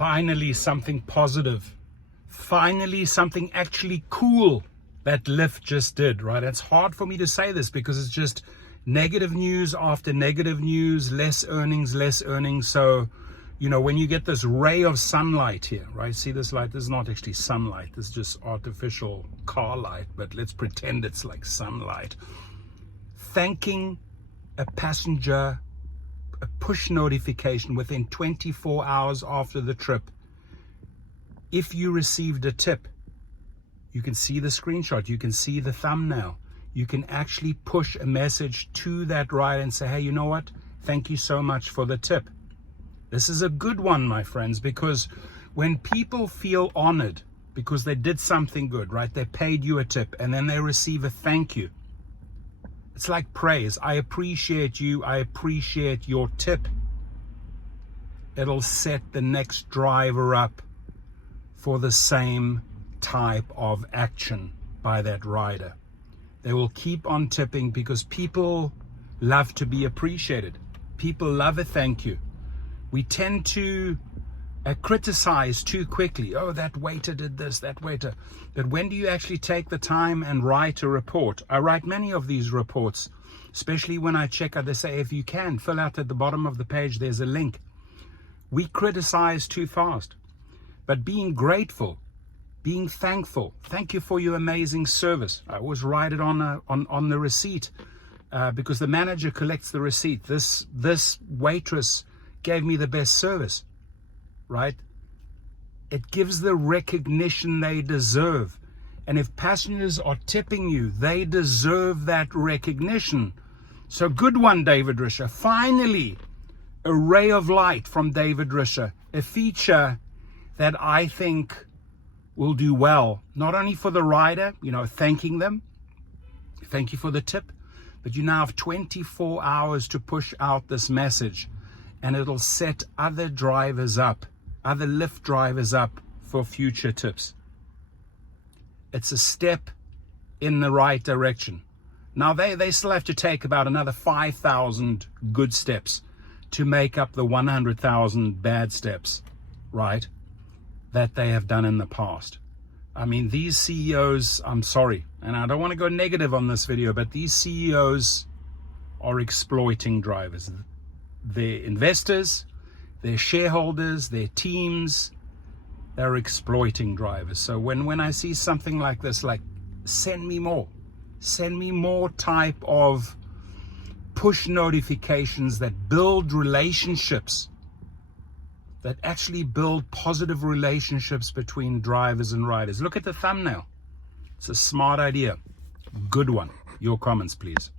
Finally, something positive. Finally, something actually cool that Lyft just did, right? It's hard for me to say this because it's just negative news after negative news, less earnings. So, when you get this ray of sunlight here, right? See this light? This is not actually sunlight. This is just artificial car light, but let's pretend it's like sunlight. Thanking a passenger, a push notification within 24 hours after the trip. If you received a tip, you can see the screenshot, you can see the thumbnail. You can actually push a message to that rider and say, hey, you know what? Thank you so much for the tip. This is a good one, my friends, because when people feel honored because they did something good, right? They paid you a tip and then they receive a thank you. It's like praise. I appreciate you. I appreciate your tip. It'll set the next driver up for the same type of action by that rider. They will keep on tipping because people love to be appreciated. People love a thank you. We tend to criticize too quickly. Oh, that waiter did this, that waiter. But when do you actually take the time and write a report? I write many of these reports, especially when I check out, they say, if you can, fill out at the bottom of the page, there's a link. We criticize too fast. But being grateful, being thankful, thank you for your amazing service. I always write it on the receipt because the manager collects the receipt. This waitress gave me the best service, right? It gives the recognition they deserve. And if passengers are tipping you, they deserve that recognition. So good one, David Risher. Finally, a ray of light from David Risher, a feature that I think will do well, not only for the rider, thanking them, thank you for the tip, but you now have 24 hours to push out this message, and it'll set other drivers up, other Lyft drivers up for future tips. It's a step in the right direction. Now they still have to take about another 5,000 good steps to make up the 100,000 bad steps, right, that they have done in the past. I mean, these CEOs, I'm sorry, and I don't want to go negative on this video, but these CEOs are exploiting drivers. Their investors, their shareholders, their teams, they're exploiting drivers. So when I see something like this, like, send me more type of push notifications that build relationships, that actually build positive relationships between drivers and riders. Look at the thumbnail. It's a smart idea. Good one. Your comments, please.